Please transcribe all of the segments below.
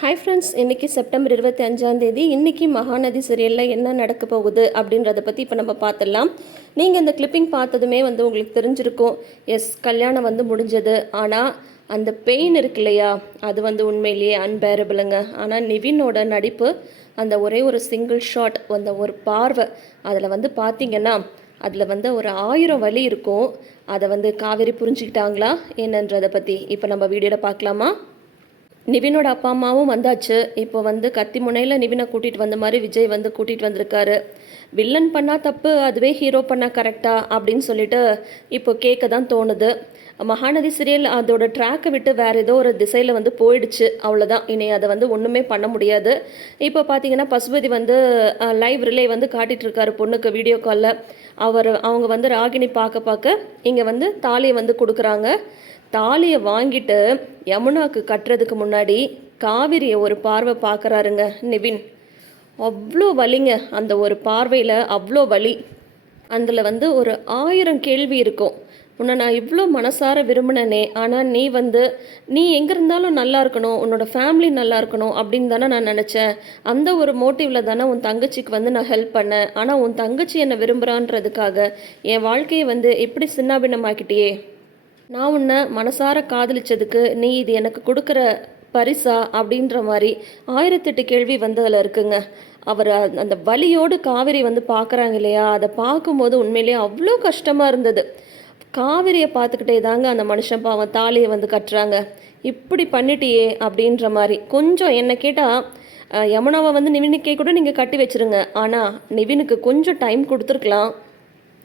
Hi friends இன்றைக்கி September இருபத்தி அஞ்சாந்தேதி இன்றைக்கி மகாநதி சீரியலில் என்ன நடக்க போகுது அப்படின்றத பற்றி இப்போ நம்ம பார்த்துடலாம் நீங்கள் இந்த கிளிப்பிங் பார்த்ததுமே வந்து உங்களுக்கு தெரிஞ்சிருக்கும். எஸ் கல்யாணம் வந்து முடிஞ்சது. ஆனால் அந்த பெயின் இருக்கு இல்லையா? அது வந்து உண்மையிலேயே அன்பேரபிளுங்க ஆனால் நிவினோட நடிப்பு அந்த ஒரே ஒரு சிங்கிள் ஷாட் அந்த ஒரு பார்வை அதில் வந்து பார்த்தீங்கன்னா அதில் வந்து ஒரு ஆயிரம் வழி இருக்கும். அதை வந்து காவேரி புரிஞ்சுக்கிட்டாங்களா? என்னன்றதை பற்றி இப்போ நம்ம வீடியோவில் பார்க்கலாமா நிவினோட அப்பா அம்மாவும் வந்தாச்சு. இப்போ வந்து கத்தி முனையில் நிவினை கூட்டிகிட்டு வந்த மாதிரி விஜய் வந்து கூட்டிகிட்டு வந்திருக்காரு. வில்லன் பண்ணால் தப்பு அதுவே ஹீரோ பண்ணால் கரெக்டாக அப்படின்னு சொல்லிட்டு இப்போ கேட்க தான் தோணுது. மகாநதி சீரியல் அதோட ட்ராக்கை விட்டு வேறு ஏதோ ஒரு திசையில் வந்து போயிடுச்சு. அவ்வளோதான் இனி அதை வந்து ஒன்றுமே பண்ண முடியாது. இப்போ பார்த்தீங்கன்னா பசுபதி வந்து லைவ் ரிலே வந்து காட்டிகிட்ருக்காரு பொண்ணுக்கு வீடியோ காலில் அவர் அவங்க வந்து ராகினி பார்க்க பார்க்க இங்கே வந்து தாலியை வந்து கொடுக்குறாங்க. தாலியை வாங்கிட்டு யமுனாக்கு கட்டுறதுக்கு முன்னாடி காவிரியை ஒரு பார்வை பார்க்குறாருங்க நிவின். அவ்வளோ வலிங்க. அந்த ஒரு பார்வையில் அவ்வளோ வலி. அதில் வந்து ஒரு ஆயிரம் கேள்வி இருக்கும். உன்னை நான் இவ்வளோ மனசார விரும்பினனே. ஆனால் நீ வந்து நீ எங்கே இருந்தாலும் நல்லா இருக்கணும். உன்னோட ஃபேமிலி நல்லா இருக்கணும். அப்படின்னு தானே நான் நினச்சேன். அந்த ஒரு மோட்டிவில் தானே உன் தங்கச்சிக்கு வந்து நான் ஹெல்ப் பண்ணேன். ஆனால் உன் தங்கச்சி என்னை விரும்புகிறான்றதுக்காக என் வாழ்க்கையை வந்து எப்படி சின்னாபின்னமாக்கிட்டியே? நான் உன்னை மனசார காதலிச்சதுக்கு நீ இது எனக்கு கொடுக்குற பரிசா? அப்படின்ற மாதிரி ஆயிரத்தெட்டு கேள்வி வந்து அதில் இருக்குங்க. அவர் அந்த வலியோடு காவேரி வந்து பார்க்குறாங்க இல்லையா அதை பார்க்கும்போது உண்மையிலேயே அவ்வளோ கஷ்டமாக இருந்தது. காவிரியை பார்த்துக்கிட்டே தாங்க அந்த மனுஷன் பாவம் தாலியை வந்து கட்டுறாங்க. இப்படி பண்ணிட்டியே அப்படின்ற மாதிரி. கொஞ்சம் என்ன கேட்டால் யமுனாவை வந்து நிவினுக்கே கூட நீங்கள் கட்டி வச்சிருங்க. ஆனால் நிவினுக்கு கொஞ்சம் டைம் கொடுத்துருக்கலாம்.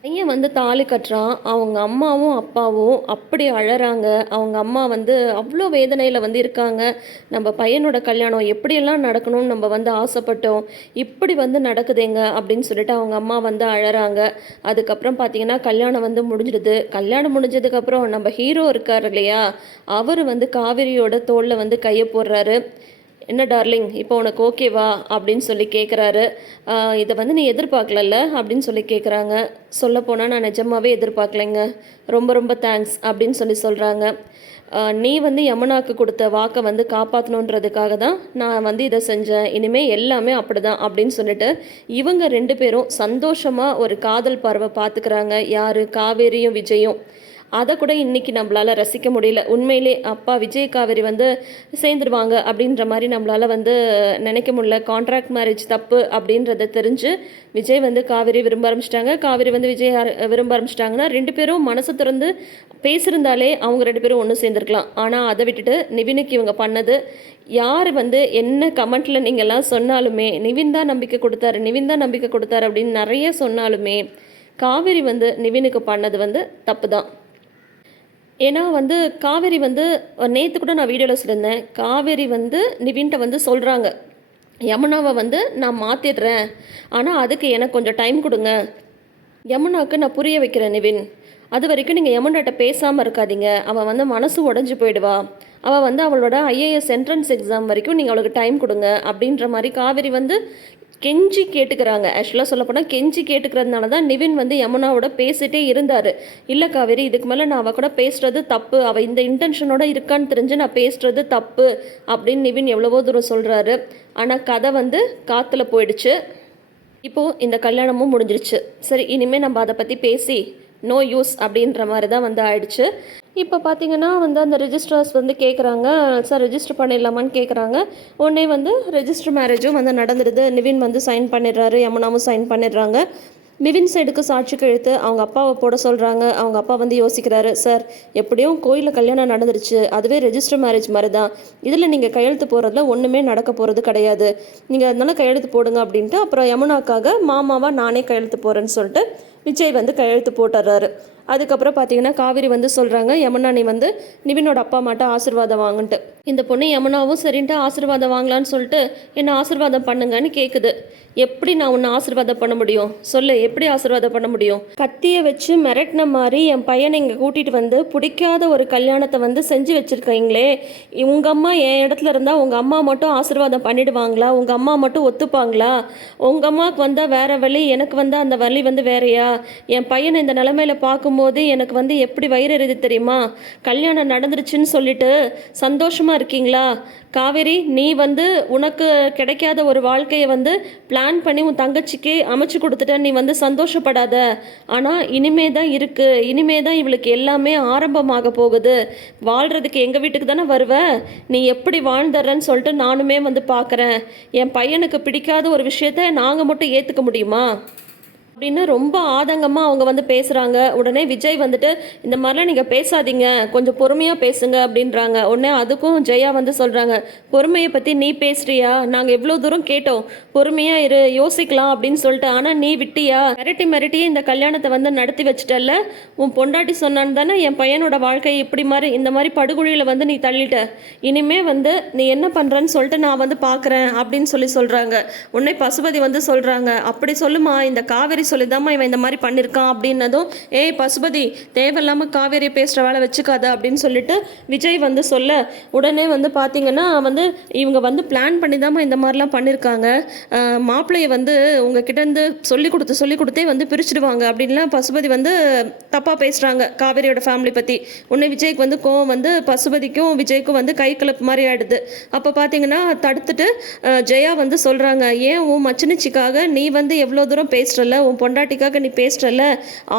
பையன் வந்து தாலி கட்டுறான். அவங்க அம்மாவும் அப்பாவும் அப்படி அழறாங்க. அவங்க அம்மா வந்து அவ்வளோ வேதனையில் வந்து இருக்காங்க. நம்ம பையனோட கல்யாணம் எப்படியெல்லாம் நடக்கணும்னு நம்ம வந்து ஆசைப்பட்டோம். இப்படி வந்து நடக்குதுங்க அப்படின்னு சொல்லிட்டு அவங்க அம்மா வந்து அழறாங்க. அதுக்கப்புறம் பார்த்தீங்கன்னா கல்யாணம் வந்து முடிஞ்சிடுது. கல்யாணம் முடிஞ்சதுக்கப்புறம் நம்ம ஹீரோ இருக்கார் இல்லையா? அவர் வந்து காவிரியோட தோளில் வந்து கையை போடுறாரு. என்ன டார்லிங் இப்போ உனக்கு ஓகேவா அப்படின்னு சொல்லி கேட்குறாரு இதை வந்து நீ எதிர்பார்க்கலல்ல? அப்படின்னு சொல்லி கேட்குறாங்க சொல்லப்போனால் நான் நிஜமாகவே எதிர்பார்க்கலைங்க. ரொம்ப ரொம்ப தேங்க்ஸ் அப்படின்னு சொல்லி சொல்கிறாங்க நீ வந்து யமுனாவுக்கு கொடுத்த வாக்கை வந்து காப்பாற்றணுன்றதுக்காக தான் நான் வந்து இதை செஞ்சேன். இனிமேல் எல்லாமே அப்படிதான் அப்படின்னு சொல்லிட்டு இவங்க ரெண்டு பேரும் சந்தோஷமாக ஒரு காதல் பார்வை பார்த்துக்கிறாங்க. யார்? காவேரியும் விஜயும். அதை கூட இன்னைக்கு நம்மளால் ரசிக்க முடியல. உண்மையிலே அப்பா விஜய் காவேரி வந்து சேர்ந்துருவாங்க அப்படின்ற மாதிரி நம்மளால் வந்து நினைக்க முடியல. கான்ட்ராக்ட் மேரேஜ் தப்பு அப்படின்றத தெரிஞ்சு விஜய் வந்து காவேரி விரும்ப ஆரம்பிச்சிட்டாங்க. காவேரி வந்து விஜய் விரும்ப ஆரம்பிச்சிட்டாங்கன்னா ரெண்டு பேரும் மனசு திறந்து பேசியிருந்தாலே அவங்க ரெண்டு பேரும் ஒன்று சேர்ந்துருக்கலாம். ஆனால் அதை விட்டுட்டு நிவினுக்கு இவங்க பண்ணது யார் வந்து என்ன கமெண்ட்டில் நீங்கள்லாம் சொன்னாலுமே நிவின் தான் நம்பிக்கை கொடுத்தாரு நிவின் தான் நம்பிக்கை கொடுத்தாரு அப்படின்னு நிறைய சொன்னாலுமே காவேரி வந்து நிவினுக்கு பண்ணது வந்து தப்பு தான். ஏன்னா வந்து காவேரி வந்து நேற்று கூட நான் வீடியோவில் சொல்லியிருந்தேன். காவேரி வந்து நிவின்ட்ட வந்து சொல்கிறாங்க யமுனாவை வந்து நான் மாற்றிடுறேன் ஆனால் அதுக்கு எனக்கு கொஞ்சம் டைம் கொடுங்க. யமுனாவுக்கு நான் புரிய வைக்கிறேன் நிவின். அது வரைக்கும் நீங்கள் யமுனாட்ட பேசாமல் இருக்காதீங்க. அவள் வந்து மனசு உடஞ்சி போயிடுவா. அவள் வந்து அவளோட ஐஏஎஸ் என்ட்ரன்ஸ் எக்ஸாம் வரைக்கும் நீங்கள் அவளுக்கு டைம் கொடுங்க. அப்படின்ற மாதிரி காவேரி வந்து கெஞ்சி கேட்டுக்கிறாங்க. ஆக்சுவலாக சொல்லப்போனால் கெஞ்சி கேட்டுக்கிறதுனால தான் நிவின் வந்து யமுனாவோட பேசிட்டே இருந்தார். இல்லை காவேரி இதுக்கு மேலே நான் அவள் கூட பேசுகிறது தப்பு. அவள் இந்த இன்டென்ஷனோட இருக்கான்னு தெரிஞ்சு நான் பேசுகிறது தப்பு அப்படின்னு நிவின் எவ்வளவோ தூரம் சொல்கிறாரு ஆனால் கதை வந்து காற்றுல போயிடுச்சு. இப்போது இந்த கல்யாணமும் முடிஞ்சிருச்சு. சரி இனிமேல் நம்ம அதை பற்றி பேசி நோ யூஸ் அப்படின்ற மாதிரி தான் வந்து ஆயிடுச்சு. இப்போ பார்த்தீங்கன்னா வந்து அந்த ரெஜிஸ்ட்ரார்ஸ் வந்து கேட்குறாங்க சார் ரெஜிஸ்டர் பண்ணிடலாமான்னு கேட்குறாங்க உடனே வந்து ரெஜிஸ்டர் மேரேஜும் வந்து நடந்துடுது. நிவின் வந்து சைன் பண்ணிடுறாரு யமுனாவும் சைன் பண்ணிடுறாங்க. நிவின் சைடுக்கு சாட்சி கழுத்து அவங்க அப்பாவை போட சொல்கிறாங்க அவங்க அப்பா வந்து யோசிக்கிறாரு சார் எப்படியும் கோயிலில் கல்யாணம் நடந்துருச்சு. அதுவே ரெஜிஸ்டர் மேரேஜ் மாதிரி தான் இதில் நீங்கள் கையெழுத்து போடுறதுல ஒன்றுமே நடக்க போகிறது கிடையாது. நீங்கள் அதனால கையெழுத்து போடுங்க அப்படின்ட்டு அப்புறம் யமுனாக்காக மாமாவாக நானே கையெழுத்து போகிறேன்னு சொல்லிட்டு விஜய் வந்து கையெழுத்து போட்டுறாரு அதுக்கப்புறம் பார்த்தீங்கன்னா காவிரி வந்து சொல்கிறாங்க யமுனா நீ வந்து நிவினோட அப்பா அம்மாட்ட ஆசீர்வாதம் வாங்குன்ட்டு. இந்த பொண்ணு யமுனாவும் சரின்ட்டு ஆசீர்வாதம் வாங்கலான்னு சொல்லிட்டு என்ன ஆசீர்வாதம் பண்ணுங்கன்னு கேட்குது எப்படி நான் உன்னை ஆசீர்வாதம் பண்ண முடியும்? சொல்லு எப்படி ஆசீர்வாதம் பண்ண முடியும்? கத்தியை வச்சு மிரட்டின மாதிரி என் பையனை இங்கே கூட்டிகிட்டு வந்து பிடிக்காத ஒரு கல்யாணத்தை வந்து செஞ்சு வச்சுருக்கீங்களே. உங்கள் அம்மா என் இடத்துல இருந்தால் உங்கள் அம்மா மட்டும் ஆசீர்வாதம் பண்ணிடுவாங்களா? உங்கள் அம்மா மட்டும் ஒத்துப்பாங்களா? உங்கள் அம்மாவுக்கு வந்தால் வேறு வழி எனக்கு வந்தால் அந்த வழி வந்து வேறையா? என் பையனை இந்த நிலமையில பார்க்கும்போது எனக்கு வந்து எப்படி வயிறு எரியுது தெரியுமா? கல்யாணம் நடந்துருச்சுன்னு சொல்லிட்டு சந்தோஷமாக இருக்கீங்களா? காவேரி நீ வந்து உனக்கு கிடைக்காத ஒரு வாழ்க்கையை வந்து பிளான் பண்ணி உன் தங்கச்சிக்கு அமைச்சு கொடுத்துட்ட நீ வந்து சந்தோஷப்படாத. ஆனால் இனிமே தான் இருக்குது இனிமே தான் இவளுக்கு எல்லாமே ஆரம்பமாக போகுது. வாழ்கிறதுக்கு எங்கள் வீட்டுக்கு தானே வருவ? நீ எப்படி வாழ்ந்துடுறன்னு சொல்லிட்டு நானுமே வந்து பார்க்குறேன். என் பையனுக்கு பிடிக்காத ஒரு விஷயத்த நாங்கள் மட்டும் ஏற்றுக்க முடியுமா? அப்படின்னு ரொம்ப ஆதங்கமாக அவங்க வந்து பேசுகிறாங்க உடனே விஜய் வந்துட்டு இந்த மாதிரிலாம் நீங்கள் பேசாதீங்க. கொஞ்சம் பொறுமையாக பேசுங்க அப்படின்றாங்க. உடனே அதுக்கும் ஜெயா வந்து சொல்கிறாங்க பொறுமையை பற்றி நீ பேசுறியா? நாங்கள் எவ்வளோ தூரம் கேட்டோம். பொறுமையாக இரு யோசிக்கலாம் அப்படின்னு சொல்லிட்டு ஆனால் நீ விட்டியா? மிரட்டி மிரட்டி இந்த கல்யாணத்தை வந்து நடத்தி வச்சிட்டல்ல. உன் பொண்டாட்டி சொன்னான்னு தானே என் பையனோட வாழ்க்கை இப்படி மாதிரி இந்த மாதிரி படுகொழியில் வந்து நீ தள்ளிட்ட. இனிமே வந்து நீ என்ன பண்ணுறன்னு சொல்லிட்டு நான் வந்து பார்க்குறேன் அப்படின்னு சொல்லி சொல்கிறாங்க உன்னை பசுபதி வந்து சொல்கிறாங்க அப்படி சொல்லுமா இந்த காவேரி சொல்லிதாம்மா இவன் இந்த மாதிரி பண்ணியிருக்கான் அப்படின்னதும் ஏய் பசுபதி தேவையில்லாமல் காவேரி பேசுகிற வேலை வச்சுக்காத அப்படின்னு சொல்லிட்டு விஜய் வந்து சொல்ல உடனே வந்து பார்த்தீங்கன்னா வந்து இவங்க வந்து பிளான் பண்ணி தாம்மா இந்த மாதிரிலாம் பண்ணியிருக்காங்க மாப்பிள்ளையை வந்து உங்ககிட்ட இருந்து சொல்லி கொடுத்து சொல்லி கொடுத்தே வந்து பிரிச்சிடுவாங்க அப்படின்லாம் பசுபதி வந்து தப்பாக பேசுகிறாங்க காவேரியோட ஃபேமிலி பற்றி உடனே விஜய்க்கு வந்து கோவம் வந்து பசுபதிக்கும் விஜய்க்கும் வந்து கை கலப்பு மாதிரி ஆயிடுது. அப்போ பார்த்தீங்கன்னா தடுத்துட்டு ஜெயா வந்து சொல்கிறாங்க ஏன் உன் மச்சினிச்சிக்காக நீ வந்து எவ்வளோ தூரம் பேசுகிறல உன் பொண்டாட்டிக்காக நீ பேசுகிறல்ல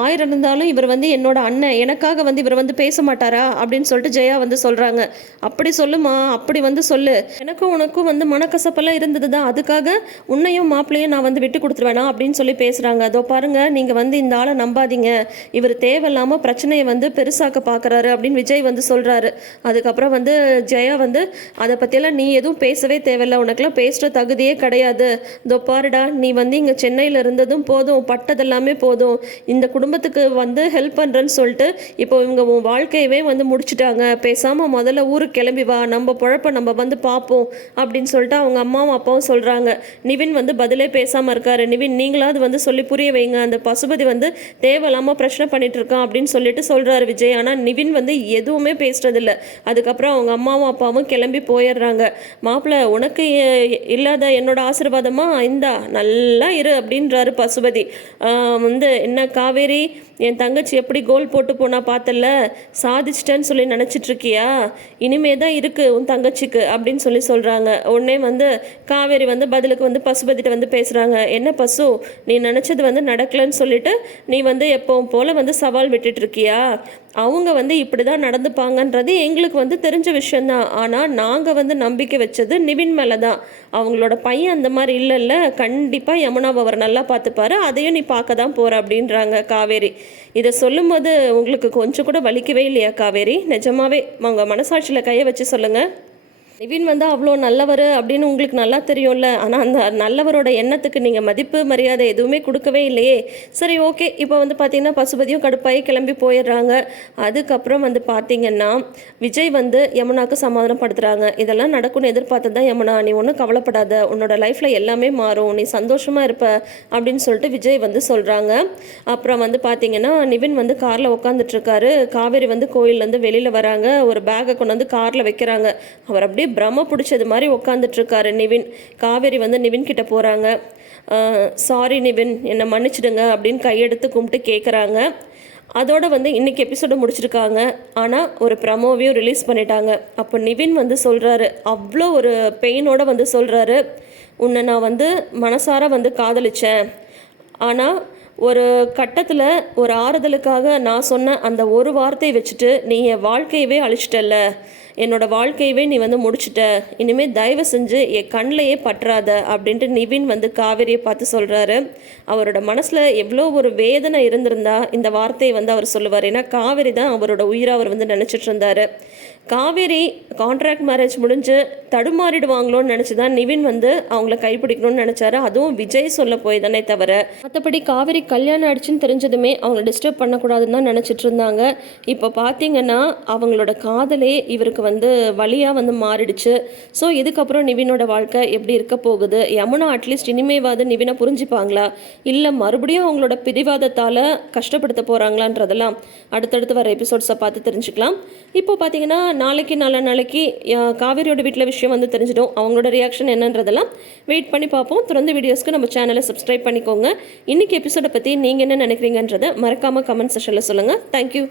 ஆயிரம் இருந்தாலும் இவர் வந்து என்னோட அண்ணன். எனக்காக வந்து இவர் வந்து பேச மாட்டாரா? அப்படின்னு சொல்லிட்டு ஜெயா வந்து சொல்கிறாங்க அப்படி சொல்லுமா? அப்படி வந்து சொல்லு. எனக்கும் உனக்கும் வந்து மனக்கசப்பெல்லாம் இருந்தது தான் அதுக்காக உன்னையும் மாப்பிள்ளையும் நான் வந்து விட்டு கொடுத்துருவேனா? அப்படின்னு சொல்லி பேசுகிறாங்க அதோ பாருங்க நீங்கள் வந்து இந்த ஆளை நம்பாதீங்க. இவர் தேவையில்லாமல் பிரச்சனையை வந்து பெருசாக்க பார்க்குறாரு அப்படின்னு விஜய் வந்து சொல்கிறாரு அதுக்கப்புறம் வந்து ஜெயா வந்து அதை பற்றியெல்லாம் நீ எதுவும் பேசவே தேவையில்ல. உனக்கெல்லாம் பேசுகிற தகுதியே கிடையாது. இதோ பாருடா நீ வந்து இங்கே சென்னையில் இருந்ததும் போதும். பட்டதெல்லாமே போதும். இந்த குடும்பத்துக்கு வந்து ஹெல்ப் பண்ணுறேன்னு சொல்லிட்டு இப்போ இவங்க உன் வாழ்க்கையவே வந்து முடிச்சுட்டாங்க. பேசாமல் முதல்ல ஊருக்கு கிளம்பி வா. நம்ம பழப்ப நம்ம வந்து பார்ப்போம் அப்படின்னு சொல்லிட்டு அவங்க அம்மாவும் அப்பாவும் சொல்கிறாங்க நிவின் வந்து பதிலே பேசாமல் இருக்காரு. நிவின் நீங்களாவது வந்து சொல்லி புரிய வைங்க. அந்த பசுபதி வந்து தேவையில்லாமல் பிரச்சனை பண்ணிட்டு இருக்கான் அப்படின்னு சொல்லிட்டு சொல்கிறாரு விஜய். ஆனால் நிவின் வந்து எதுவுமே பேசுறதில்ல. அதுக்கப்புறம் அவங்க அம்மாவும் அப்பாவும் கிளம்பி போயிடுறாங்க. மாப்பிள்ளை உனக்கு இல்லாத என்னோட ஆசீர்வாதமாக இந்தா நல்லா இரு அப்படின்றாரு பசுபதி. வந்து என்ன காவேரி என் தங்கச்சி எப்படி கோல் போட்டு போனா பார்த்தல சாதிச்சிட்டேன்னு சொல்லி நினச்சிட்ருக்கியா இனிமே தான் இருக்கு உன் தங்கச்சிக்கு அப்படின்னு சொல்லி சொல்கிறாங்க உடனே வந்து காவேரி வந்து பதிலுக்கு வந்து பசுபதிட்ட வந்து பேசுகிறாங்க என்ன பசு நீ நினச்சது வந்து நடக்கலைன்னு சொல்லிட்டு நீ வந்து எப்பவும் போல் வந்து சவால் விட்டுட்டு இருக்கியா அவங்க வந்து இப்படி தான் நடந்துப்பாங்கன்றது எங்களுக்கு வந்து தெரிஞ்ச விஷயந்தான் ஆனால் நாங்கள் வந்து நம்பிக்கை வச்சது நிவின் மேலே தான் அவங்களோட பையன் அந்த மாதிரி இல்லைல்ல. கண்டிப்பாக யமுனாவை அவர் நல்லா பார்த்துப்பாரு. அதையும் நீ பார்க்க தான் போகிற அப்படின்றாங்க காவேரி. இதை சொல்லும்போது உங்களுக்கு கொஞ்சம் கூட வலிக்கவே இல்லையா காவேரி? நிஜமாவே உங்கள் மனசாட்சியில் கையை வச்சு சொல்லுங்கள் நிவின் வந்து அவ்வளோ நல்லவர் அப்படின்னு உங்களுக்கு நல்லா தெரியும்ல. ஆனால் அந்த நல்லவரோட எண்ணத்துக்கு நீங்கள் மதிப்பு மரியாதை எதுவுமே கொடுக்கவே இல்லையே. சரி ஓகே. இப்போ வந்து பார்த்தீங்கன்னா பசுபதியும் கடுப்பாகி கிளம்பி போயிடுறாங்க. அதுக்கப்புறம் வந்து பார்த்தீங்கன்னா விஜய் வந்து யமுனாக்கு சமாதானப்படுத்துகிறாங்க இதெல்லாம் நடக்கும்னு எதிர்பார்த்து தான் யமுனா. நீ ஒன்றும் கவலைப்படாத. உன்னோட லைஃப்பில் எல்லாமே மாறும். நீ சந்தோஷமாக இருப்ப அப்படின்னு சொல்லிட்டு விஜய் வந்து சொல்கிறாங்க அப்புறம் வந்து பார்த்தீங்கன்னா நிவின் வந்து காரில் உட்காந்துட்டு இருக்காரு. காவேரி வந்து கோயிலேருந்து வெளியில் வராங்க. ஒரு பேக்கை கொண்டு வந்து காரில் வைக்கிறாங்க. அவர் அப்படியே பிரம்ம பிடிச்சது மாதிரி உட்காந்துட்டு இருக்காரு நிவின் காவேரி வந்து நிவின் கிட்ட போகிறாங்க சாரி நிவின் என்னை மன்னிச்சிடுங்க அப்படின்னு கையெடுத்து கும்பிட்டு கேட்குறாங்க அதோட வந்து இன்னைக்கு எபிசோடு முடிச்சிருக்காங்க. ஆனால் ஒரு ப்ரமோவையும் ரிலீஸ் பண்ணிட்டாங்க. அப்போ நிவின் வந்து சொல்கிறாரு அவ்வளோ ஒரு பெயினோட வந்து சொல்கிறாரு உன்னை நான் வந்து மனசார வந்து காதலிச்சேன். ஆனால் ஒரு கட்டத்தில் ஒரு ஆறுதலுக்காக நான் சொன்ன அந்த ஒரு வார்த்தையை வச்சுட்டு நீ என் வாழ்க்கையவே அழிச்சிட்டல்ல. என்னோட வாழ்க்கையவே நீ வந்து முடிச்சிட்ட. இனிமேல் தயவு செஞ்சு என் கண்ணிலையே பற்றாத அப்படின்ட்டு நிவின் வந்து காவேரியை பார்த்து சொல்கிறாரு அவரோட மனசில் எவ்வளோ ஒரு வேதனை இருந்திருந்தா இந்த வார்த்தையை வந்து அவர் சொல்லுவார். ஏன்னா காவேரி தான் அவரோட உயிரை அவர் வந்து நினச்சிட்டு இருந்தார். காவேரி கான்ட்ராக்ட் மேரேஜ் முடிஞ்சு தடுமாறிடுவாங்களோன்னு நினச்சி தான் நிவின் வந்து அவங்கள கைப்பிடிக்கணும்னு நினச்சாரு. அதுவும் விஜய் சொல்ல போய் தானே தவிர. மற்றபடி காவேரி கல்யாணம் ஆயிடுச்சுன்னு தெரிஞ்சதுமே அவங்கள டிஸ்டர்ப் பண்ணக்கூடாதுன்னு தான் நினச்சிட்டு இருந்தாங்க. இப்போ பார்த்தீங்கன்னா அவங்களோட காதலே இவருக்கு வந்து வழியாக வந்து மாறிடுச்சு. ஸோ இதுக்கப்புறம் நிவினோட வாழ்க்கை எப்படி இருக்க போகுது? யமுனா அட்லீஸ்ட் இனிமேவாது நிவினை புரிஞ்சுப்பாங்களா? இல்லை மறுபடியும் அவங்களோட பிரிவாதத்தால் கஷ்டப்படுத்த போகிறாங்களான்றதெல்லாம் அடுத்தடுத்து வர எபிசோட்ஸை பார்த்து தெரிஞ்சுக்கலாம். இப்போ பார்த்தீங்கன்னா நாளைக்கு நாலா நாளைக்கு காவேரியோட வீட்டில் விஷயம் வந்து தெரிஞ்சிடும். அவங்களோட ரியாக்ஷன் என்னன்றதெல்லாம் வெயிட் பண்ணி பார்ப்போம். தொடர்ந்து வீடியோஸ்க்கு நம்ம சேனலை சப்ஸ்கிரைப் பண்ணிக்கோங்க. இன்னைக்கு எபிசோடை பற்றி நீங்கள் என்ன நினைக்கிறீங்கன்றதை மறக்காமல் கமெண்ட் செஷனில் சொல்லுங்கள் தேங்க்யூ